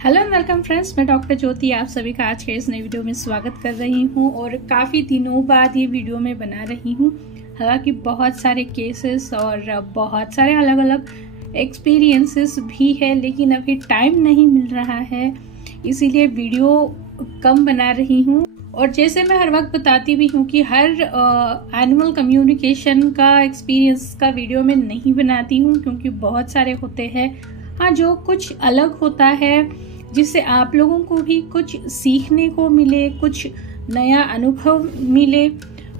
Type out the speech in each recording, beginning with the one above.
Hello and welcome friends, मैं doctor ज्योति आप सभी का आज के इस नई वीडियो में स्वागत कर रही हूं और काफ़ी दिनों बाद ये वीडियो मैं बना रही हूं। हालांकि बहुत सारे केसेस और बहुत सारे अलग अलग एक्सपीरियंसेस भी है, लेकिन अभी टाइम नहीं मिल रहा है, इसीलिए वीडियो कम बना रही हूं। और जैसे मैं हर वक्त बताती भी हूँ कि हर एनिमल कम्युनिकेशन का एक्सपीरियंस का वीडियो मैं नहीं बनाती हूँ, क्योंकि बहुत सारे होते हैं। हाँ, जो कुछ अलग होता है जिससे आप लोगों को भी कुछ सीखने को मिले, कुछ नया अनुभव मिले,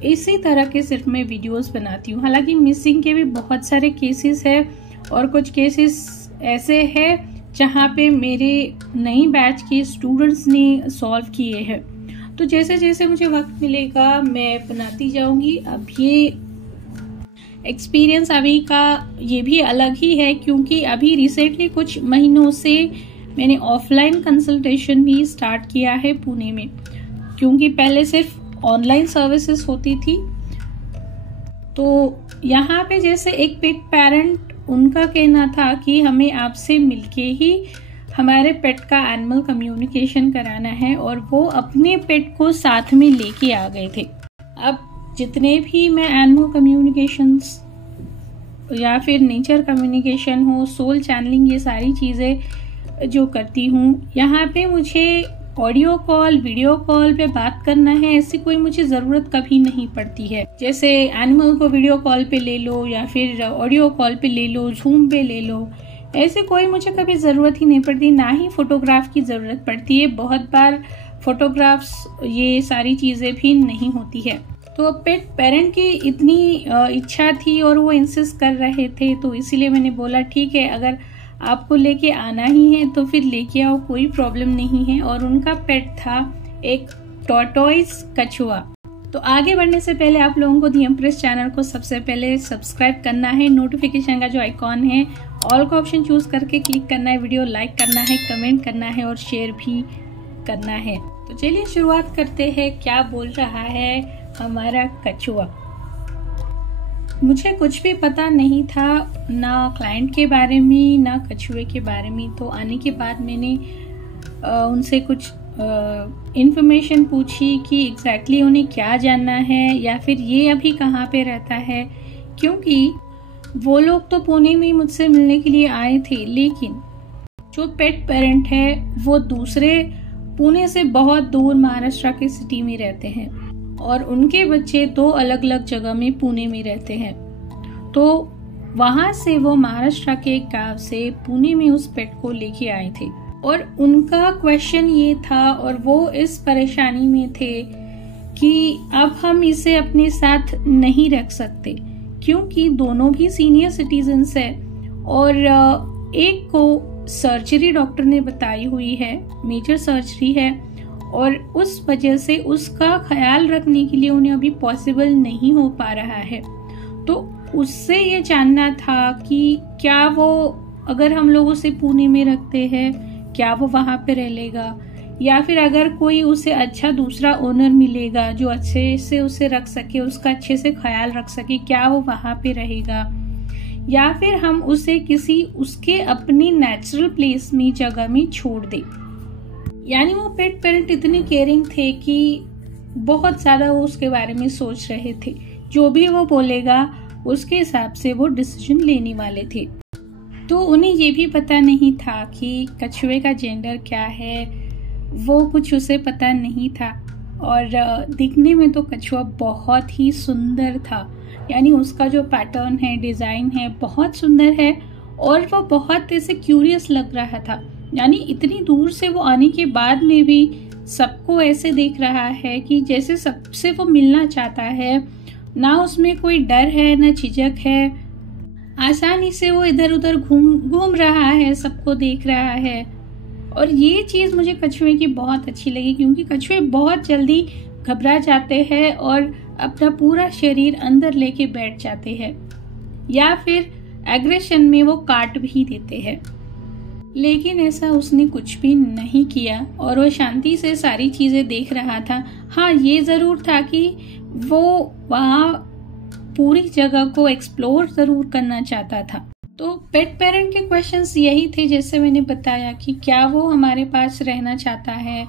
इसी तरह के सिर्फ मैं वीडियोस बनाती हूँ। हालांकि मिसिंग के भी बहुत सारे केसेस है और कुछ केसेस ऐसे हैं जहाँ पे मेरे नई बैच के स्टूडेंट्स ने सॉल्व किए हैं। तो जैसे जैसे मुझे वक्त मिलेगा मैं बनाती जाऊंगी। अब ये एक्सपीरियंस अभी का ये भी अलग ही है, क्योंकि अभी रिसेंटली कुछ महीनों से मैंने ऑफलाइन कंसल्टेशन भी स्टार्ट किया है पुणे में, क्योंकि पहले सिर्फ ऑनलाइन सर्विसेज होती थी। तो यहाँ पे जैसे एक पेट पेरेंट, उनका कहना था कि हमें आपसे मिलके ही हमारे पेट का एनिमल कम्युनिकेशन कराना है, और वो अपने पेट को साथ में लेके आ गए थे। अब जितने भी मैं एनिमल कम्युनिकेशंस या फिर नेचर कम्युनिकेशन हो, सोल चैनलिंग, ये सारी चीज़ें जो करती हूँ, यहाँ पे मुझे ऑडियो कॉल, वीडियो कॉल पे बात करना है, ऐसी कोई मुझे ज़रूरत कभी नहीं पड़ती है। जैसे एनिमल को वीडियो कॉल पे ले लो या फिर ऑडियो कॉल पे ले लो, जूम पे ले लो, ऐसे कोई मुझे कभी ज़रूरत ही नहीं पड़ती। ना ही फोटोग्राफ की ज़रूरत पड़ती है। बहुत बार फोटोग्राफ्स, ये सारी चीज़ें भी नहीं होती है। तो पेट पेरेंट की इतनी इच्छा थी और वो इंसिस्ट कर रहे थे, तो इसीलिए मैंने बोला ठीक है, अगर आपको लेके आना ही है तो फिर लेके आओ, कोई प्रॉब्लम नहीं है। और उनका पेट था एक टॉर्टोइस कछुआ। तो आगे बढ़ने से पहले आप लोगों को दी एम्प्रेस चैनल को सबसे पहले सब्सक्राइब करना है, नोटिफिकेशन का जो आइकॉन है ऑल का ऑप्शन चूज करके क्लिक करना है, वीडियो लाइक करना है, कमेंट करना है और शेयर भी करना है। तो चलिए शुरुआत करते हैं। क्या बोल रहा है हमारा कछुआ। मुझे कुछ भी पता नहीं था, ना क्लाइंट के बारे में ना कछुए के बारे में। तो आने के बाद मैंने उनसे कुछ इन्फॉर्मेशन पूछी कि एग्जैक्टली उन्हें क्या जानना है या फिर ये अभी कहाँ पे रहता है, क्योंकि वो लोग तो पुणे में मुझसे मिलने के लिए आए थे, लेकिन जो पेट पेरेंट है वो दूसरे पुणे से बहुत दूर महाराष्ट्र के सिटी में रहते हैं और उनके बच्चे दो अलग अलग जगह में पुणे में रहते हैं। तो वहां से वो महाराष्ट्र के एक गांव से पुणे में उस पेट को लेके आए थे और उनका क्वेश्चन ये था और वो इस परेशानी में थे कि अब हम इसे अपने साथ नहीं रख सकते, क्योंकि दोनों भी सीनियर सिटीजन्स है और एक को सर्जरी डॉक्टर ने बताई हुई है, मेजर सर्जरी है, और उस वजह से उसका ख्याल रखने के लिए उन्हें अभी पॉसिबल नहीं हो पा रहा है। तो उससे ये जानना था कि क्या वो, अगर हम लोग उसे पुणे में रखते हैं, क्या वो वहाँ पे रह लेगा, या फिर अगर कोई उसे अच्छा दूसरा ओनर मिलेगा जो अच्छे से उसे रख सके, उसका अच्छे से ख्याल रख सके, क्या वो वहाँ पे रहेगा, या फिर हम उसे किसी उसके अपनी नेचुरल प्लेस में, जगह में छोड़ दे। यानी वो पेट पेरेंट इतने केयरिंग थे कि बहुत ज्यादा वो उसके बारे में सोच रहे थे। जो भी वो बोलेगा उसके हिसाब से वो डिसीजन लेने वाले थे। तो उन्हें ये भी पता नहीं था कि कछुए का जेंडर क्या है, वो कुछ उसे पता नहीं था। और दिखने में तो कछुआ बहुत ही सुंदर था, यानी उसका जो पैटर्न है, डिजाइन है, बहुत सुंदर है और वो बहुत ऐसे क्यूरियस लग रहा था। यानी इतनी दूर से वो आने के बाद में भी सबको ऐसे देख रहा है कि जैसे सबसे वो मिलना चाहता है, ना उसमें कोई डर है ना झिझक है, आसानी से वो इधर उधर घूम रहा है, सबको देख रहा है। और ये चीज़ मुझे कछुए की बहुत अच्छी लगी, क्योंकि कछुए बहुत जल्दी घबरा जाते हैं और अपना पूरा शरीर अंदर लेके बैठ जाते हैं, या फिर एग्रेशन में वो काट भी देते हैं। लेकिन ऐसा उसने कुछ भी नहीं किया और वो शांति से सारी चीजें देख रहा था। हाँ, ये जरूर था कि वो वहाँ पूरी जगह को एक्सप्लोर जरूर करना चाहता था। तो पेट पेरेंट के क्वेश्चंस यही थे, जैसे मैंने बताया कि क्या वो हमारे पास रहना चाहता है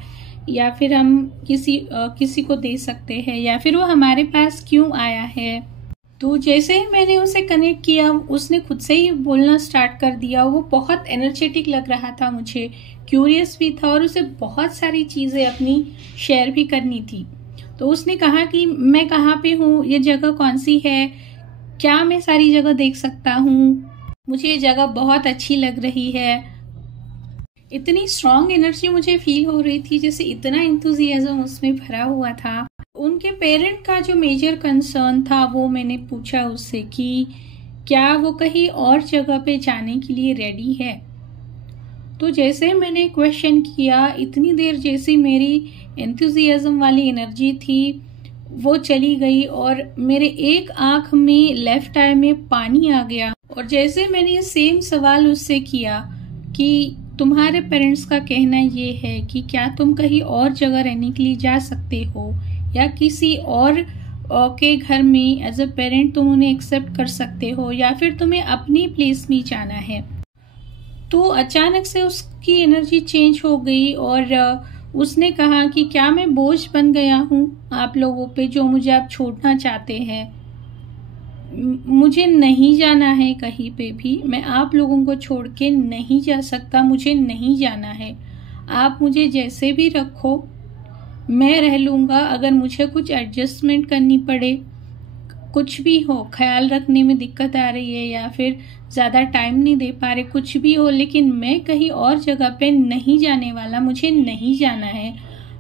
या फिर हम किसी को दे सकते हैं, या फिर वो हमारे पास क्यों आया है। तो जैसे ही मैंने उसे कनेक्ट किया, उसने खुद से ही बोलना स्टार्ट कर दिया। वो बहुत एनर्जेटिक लग रहा था, मुझे क्यूरियस भी था और उसे बहुत सारी चीज़ें अपनी शेयर भी करनी थी। तो उसने कहा कि मैं कहाँ पे हूँ, ये जगह कौन सी है, क्या मैं सारी जगह देख सकता हूँ, मुझे ये जगह बहुत अच्छी लग रही है। इतनी स्ट्रॉन्ग एनर्जी मुझे फील हो रही थी, जैसे इतना एंथुजियाज्म उसमें भरा हुआ था। उनके पेरेंट का जो मेजर कंसर्न था वो मैंने पूछा उससे कि क्या वो कहीं और जगह पे जाने के लिए रेडी है। तो जैसे मैंने क्वेश्चन किया, इतनी देर जैसी मेरी एंथुजियाज्म वाली एनर्जी थी वो चली गई और मेरे एक आंख में, लेफ्ट आई में पानी आ गया। और जैसे मैंने सेम सवाल उससे किया कि तुम्हारे पेरेंट्स का कहना ये है कि क्या तुम कहीं और जगह रहने के लिए जा सकते हो या किसी और के घर में एज अ पेरेंट तुम उन्हें एक्सेप्ट कर सकते हो, या फिर तुम्हें अपनी प्लेस में जाना है। तो अचानक से उसकी एनर्जी चेंज हो गई और उसने कहा कि क्या मैं बोझ बन गया हूँ आप लोगों पे, जो मुझे आप छोड़ना चाहते हैं। मुझे नहीं जाना है कहीं पे भी, मैं आप लोगों को छोड़ के नहीं जा सकता, मुझे नहीं जाना है। आप मुझे जैसे भी रखो, मैं रह लूँगा। अगर मुझे कुछ एडजस्टमेंट करनी पड़े, कुछ भी हो, ख्याल रखने में दिक्कत आ रही है या फिर ज़्यादा टाइम नहीं दे पा रहे, कुछ भी हो, लेकिन मैं कहीं और जगह पे नहीं जाने वाला, मुझे नहीं जाना है,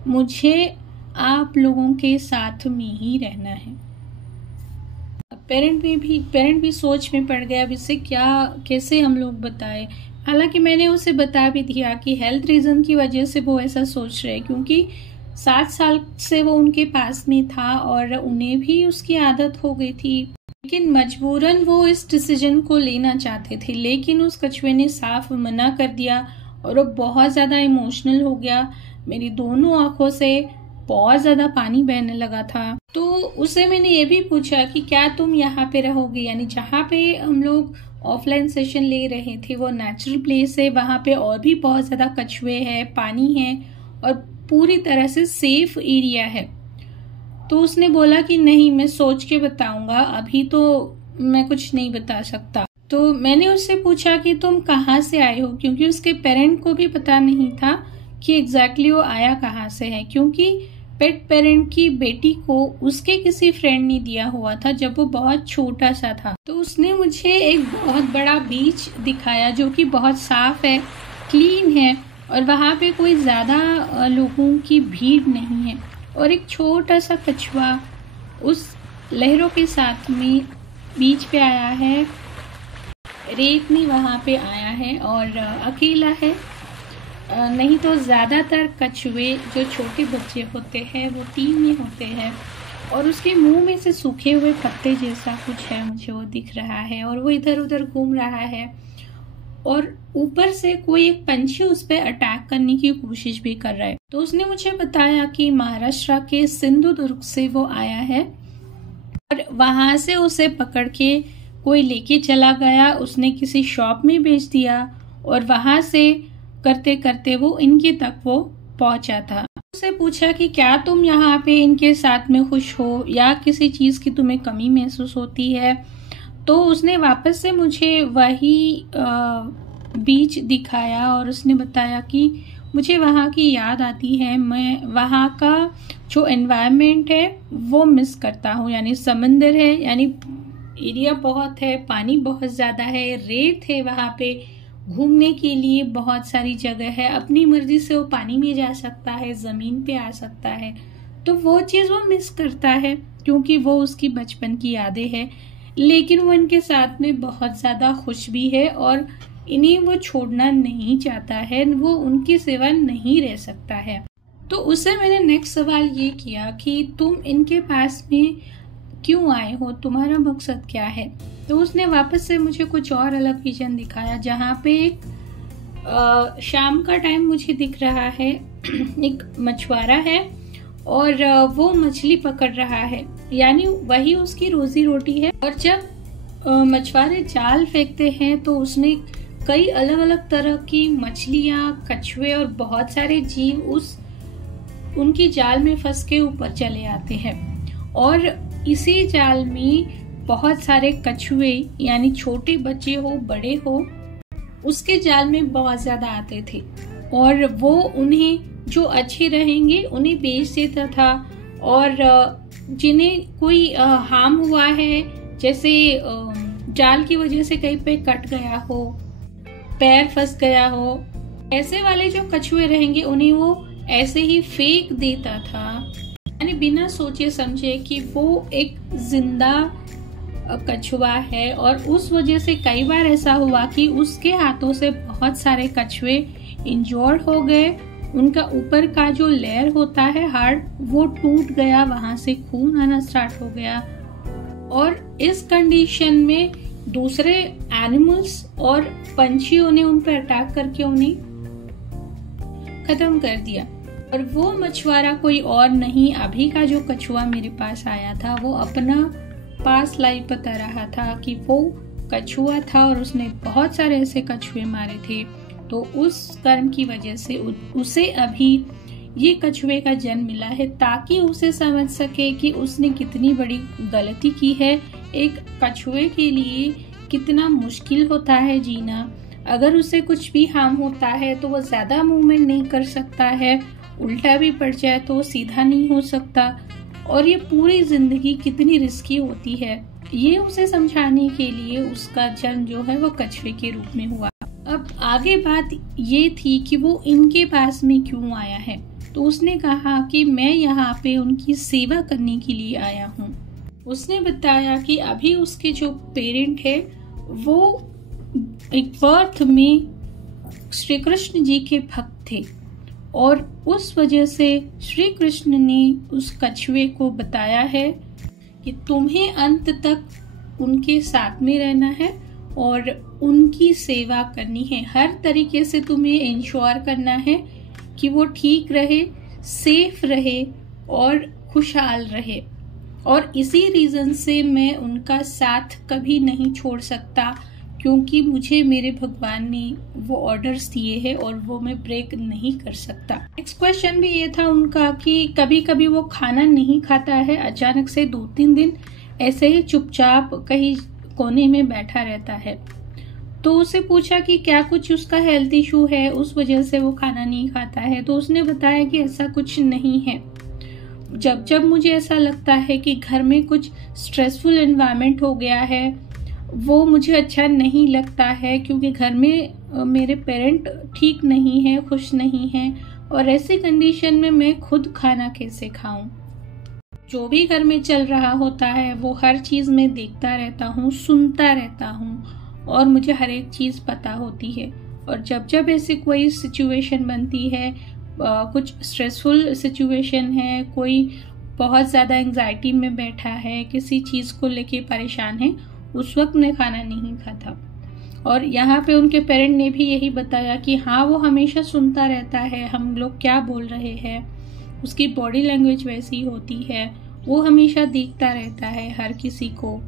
मुझे आप लोगों के साथ में ही रहना है। पेरेंट भी सोच में पड़ गया, अब इसे कैसे हम लोग बताएं। हालांकि मैंने उसे बता भी दिया कि हेल्थ रीज़न की वजह से वो ऐसा सोच रहे, क्योंकि 7 साल से वो उनके पास में था और उन्हें भी उसकी आदत हो गई थी। लेकिन मजबूरन वो इस डिसीजन को लेना चाहते थे, लेकिन उस कछुए ने साफ मना कर दिया और वो बहुत ज़्यादा इमोशनल हो गया। मेरी दोनों आंखों से बहुत ज़्यादा पानी बहने लगा था। तो उसे मैंने ये भी पूछा कि क्या तुम यहाँ पे रहोगे, यानी जहाँ पे हम लोग ऑफलाइन सेशन ले रहे थे वो नेचुरल प्लेस है, वहाँ पे और भी बहुत ज़्यादा कछुए हैं, पानी है और पूरी तरह से सेफ एरिया है। तो उसने बोला कि नहीं, मैं सोच के बताऊंगा, अभी तो मैं कुछ नहीं बता सकता। तो मैंने उससे पूछा कि तुम कहाँ से आए हो, क्योंकि उसके पेरेंट को भी पता नहीं था कि एग्जैक्टली वो आया कहाँ से है, क्योंकि पेट पेरेंट की बेटी को उसके किसी फ्रेंड ने दिया हुआ था जब वो बहुत छोटा सा था। तो उसने मुझे एक बहुत बड़ा बीच दिखाया जो कि बहुत साफ है, क्लीन है और वहाँ पे कोई ज़्यादा लोगों की भीड़ नहीं है। और एक छोटा सा कछुआ उस लहरों के साथ में बीच पे आया है, रेत में वहाँ पे आया है और अकेला है। नहीं तो ज़्यादातर कछुए जो छोटे बच्चे होते हैं वो टीम में होते हैं और उसके मुंह में से सूखे हुए पत्ते जैसा कुछ है, मुझे वो दिख रहा है और वो इधर उधर घूम रहा है और ऊपर से कोई एक पंछी उस पर अटैक करने की कोशिश भी कर रहा है। तो उसने मुझे बताया कि महाराष्ट्र के सिंधुदुर्ग से वो आया है और वहां से उसे पकड़ के कोई लेके चला गया, उसने किसी शॉप में बेच दिया और वहां से करते करते वो इनके तक वो पहुंचा था। उससे पूछा कि क्या तुम यहाँ पे इनके साथ में खुश हो या किसी चीज की तुम्हें कमी महसूस होती है। तो उसने वापस से मुझे वही बीच दिखाया और उसने बताया कि मुझे वहाँ की याद आती है, मैं वहाँ का जो एनवायरनमेंट है वो मिस करता हूँ। यानी समंदर है, यानी एरिया बहुत है, पानी बहुत ज़्यादा है, रेत है, वहाँ पे घूमने के लिए बहुत सारी जगह है, अपनी मर्जी से वो पानी में जा सकता है, ज़मीन पे आ सकता है। तो वो चीज़ वो मिस करता है क्योंकि वो उसकी बचपन की यादें हैं, लेकिन वो इनके साथ में बहुत ज़्यादा खुश भी है और इन्हें वो छोड़ना नहीं चाहता है, वो उनकी सेवा नहीं रह सकता है। तो उससे मैंने नेक्स्ट सवाल ये किया कि तुम इनके पास में क्यों आए हो, तुम्हारा मकसद क्या है। तो उसने वापस से मुझे कुछ और अलग विजन दिखाया जहाँ पे एक शाम का टाइम मुझे दिख रहा है, एक मछुआरा है और वो मछली पकड़ रहा है, यानी वही उसकी रोजी रोटी है। और जब मछुआरे जाल फेंकते हैं तो उसने कई अलग अलग तरह की मछलियां, कछुए और बहुत सारे जीव उनकी जाल में फंस के ऊपर चले आते हैं। और इसी जाल में बहुत सारे कछुए, यानी छोटे बच्चे हो बड़े हो, उसके जाल में बहुत ज्यादा आते थे और वो उन्हें जो अच्छे रहेंगे उन्हें बेच देता था, और जिन्हें कोई हार्म हुआ है, जैसे जाल की वजह से कहीं पे कट गया हो, पैर फंस गया हो, ऐसे वाले जो कछुए रहेंगे उन्हें वो ऐसे ही फेंक देता था, यानी बिना सोचे समझे कि वो एक जिंदा कछुआ है। और उस वजह से कई बार ऐसा हुआ कि उसके हाथों से बहुत सारे कछुए इंजर्ड हो गए, उनका ऊपर का जो लेयर होता है हार्ड वो टूट गया, वहां से खून आना स्टार्ट हो गया। और इस कंडीशन में दूसरे एनिमल्स और पंछियों ने उन पर अटैक करके उन्हें खत्म कर दिया। और वो मछुआरा कोई और नहीं, अभी का जो कछुआ मेरे पास आया था वो अपना पास लाइफ बता रहा था कि वो कछुआ था और उसने बहुत सारे ऐसे कछुए मारे थे। तो उस कर्म की वजह से उसे अभी ये कछुए का जन्म मिला है, ताकि उसे समझ सके कि उसने कितनी बड़ी गलती की है। एक कछुए के लिए कितना मुश्किल होता है जीना। अगर उसे कुछ भी हार्म होता है तो वो ज्यादा मूवमेंट नहीं कर सकता है, उल्टा भी पड़ जाए तो वो सीधा नहीं हो सकता, और ये पूरी जिंदगी कितनी रिस्की होती है। ये उसे समझाने के लिए उसका जन्म जो है वो कछुए के रूप में हुआ। अब आगे बात ये थी कि वो इनके पास में क्यों आया है। तो उसने कहा कि मैं यहाँ पे उनकी सेवा करने के लिए आया हूँ। उसने बताया कि अभी उसके जो पेरेंट है वो एक बर्थ में श्री कृष्ण जी के भक्त थे, और उस वजह से श्री कृष्ण ने उस कछुए को बताया है कि तुम्हें अंत तक उनके साथ में रहना है और उनकी सेवा करनी है। हर तरीके से तुम्हें इंश्योर करना है कि वो ठीक रहे, सेफ रहे और खुशहाल रहे। और इसी रीजन से मैं उनका साथ कभी नहीं छोड़ सकता, क्योंकि मुझे मेरे भगवान ने वो ऑर्डर्स दिए हैं और वो मैं ब्रेक नहीं कर सकता। नेक्स्ट क्वेश्चन भी ये था उनका कि कभी कभी वो खाना नहीं खाता है, अचानक से 2-3 दिन ऐसे ही चुपचाप कहीं कोने में बैठा रहता है। तो उसे पूछा कि क्या कुछ उसका हेल्थ इशू है, उस वजह से वो खाना नहीं खाता है। तो उसने बताया कि ऐसा कुछ नहीं है। जब जब मुझे ऐसा लगता है कि घर में कुछ स्ट्रेसफुल एनवायरनमेंट हो गया है, वो मुझे अच्छा नहीं लगता है, क्योंकि घर में मेरे पेरेंट ठीक नहीं है, खुश नहीं है, और ऐसी कंडीशन में मैं खुद खाना कैसे खाऊं। जो भी घर में चल रहा होता है वो हर चीज में देखता रहता हूँ, सुनता रहता हूँ, और मुझे हर एक चीज पता होती है। और जब जब ऐसी कोई सिचुएशन बनती है, कुछ स्ट्रेसफुल सिचुएशन है, कोई बहुत ज़्यादा एंजाइटी में बैठा है, किसी चीज़ को लेके परेशान है, उस वक्त मैं खाना नहीं खाता। और यहाँ पे उनके पेरेंट ने भी यही बताया कि हाँ, वो हमेशा सुनता रहता है हम लोग क्या बोल रहे हैं, उसकी बॉडी लैंग्वेज वैसी होती है, वो हमेशा देखता रहता है हर किसी को,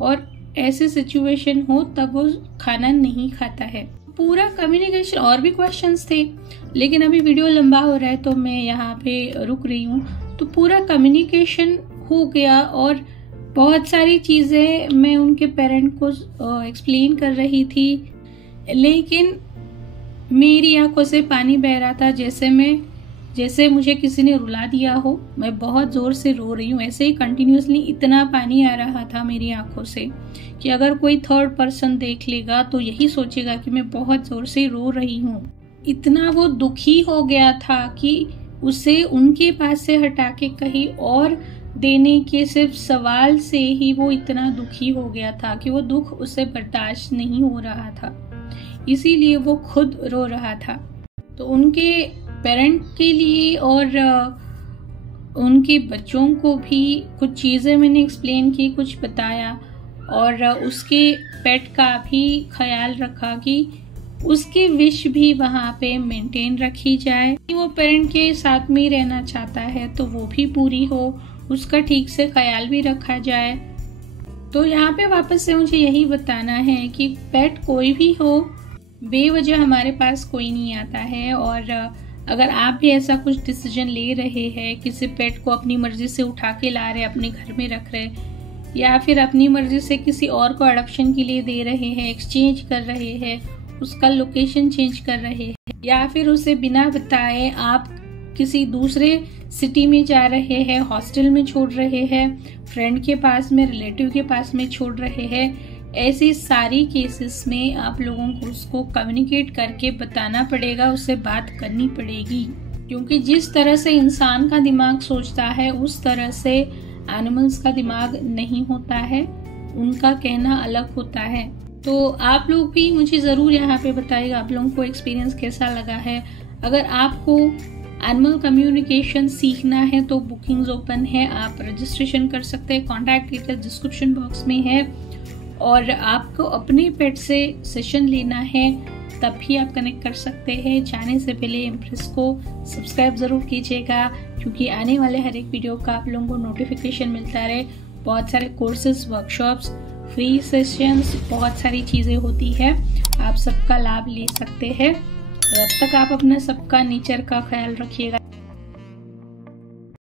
और ऐसे सिचुएशन हो तब वो खाना नहीं खाता है। पूरा कम्युनिकेशन, और भी क्वेश्चंस थे लेकिन अभी वीडियो लंबा हो रहा है तो मैं यहाँ पे रुक रही हूँ। तो पूरा कम्युनिकेशन हो गया और बहुत सारी चीज़ें मैं उनके पेरेंट को एक्सप्लेन कर रही थी, लेकिन मेरी आंखों से पानी बह रहा था, जैसे मुझे किसी ने रुला दिया हो। मैं बहुत ज़ोर से रो रही हूँ, ऐसे ही कंटिन्यूसली इतना पानी आ रहा था मेरी आंखों से कि अगर कोई थर्ड पर्सन देख लेगा तो यही सोचेगा कि मैं बहुत ज़ोर से रो रही हूँ। इतना वो दुखी हो गया था कि उसे उनके पास से हटा के कहीं और देने के सिर्फ सवाल से ही वो इतना दुखी हो गया था कि वो दुख उसे बर्दाश्त नहीं हो रहा था, इसीलिए वो खुद रो रहा था। तो उनके पेरेंट के लिए और उनके बच्चों को भी कुछ चीज़ें मैंने एक्सप्लेन की, कुछ बताया, और उसके पेट का भी ख्याल रखा कि उसकी विश भी वहाँ पे मेंटेन रखी जाए। वो पेरेंट के साथ में ही रहना चाहता है तो वो भी पूरी हो, उसका ठीक से ख्याल भी रखा जाए। तो यहाँ पे वापस से मुझे यही बताना है कि पेट कोई भी हो, बेवजह हमारे पास कोई नहीं आता है। और अगर आप भी ऐसा कुछ डिसीजन ले रहे हैं, किसी पेट को अपनी मर्जी से उठा के ला रहे, अपने घर में रख रहे, या फिर अपनी मर्जी से किसी और को अडॉप्शन के लिए दे रहे हैं, एक्सचेंज कर रहे हैं, उसका लोकेशन चेंज कर रहे हैं, या फिर उसे बिना बताए आप किसी दूसरे सिटी में जा रहे हैं, हॉस्टल में छोड़ रहे हैं, फ्रेंड के पास में, रिलेटिव के पास में छोड़ रहे हैं, ऐसी सारी केसेस में आप लोगों को उसको कम्युनिकेट करके बताना पड़ेगा, उससे बात करनी पड़ेगी। क्योंकि जिस तरह से इंसान का दिमाग सोचता है उस तरह से एनिमल्स का दिमाग नहीं होता है, उनका कहना अलग होता है। तो आप लोग भी मुझे ज़रूर यहाँ पे बताइएगा आप लोगों को एक्सपीरियंस कैसा लगा है। अगर आपको एनिमल कम्युनिकेशन सीखना है तो बुकिंग्स ओपन है, आप रजिस्ट्रेशन कर सकते हैं। कॉन्टैक्ट डिटेल डिस्क्रिप्शन बॉक्स में है। और आपको अपने पेट से सेशन लेना है तब भी आप कनेक्ट कर सकते हैं। जाने से पहले इम्प्रेस को सब्सक्राइब ज़रूर कीजिएगा, क्योंकि आने वाले हर एक वीडियो का आप लोगों को नोटिफिकेशन मिलता रहे। बहुत सारे कोर्सेज, वर्कशॉप्स, फ्री सेशंस, बहुत सारी चीज़ें होती है, आप सबका लाभ ले सकते हैं। तब तक आप अपना सबका नेचर का ख्याल रखिएगा।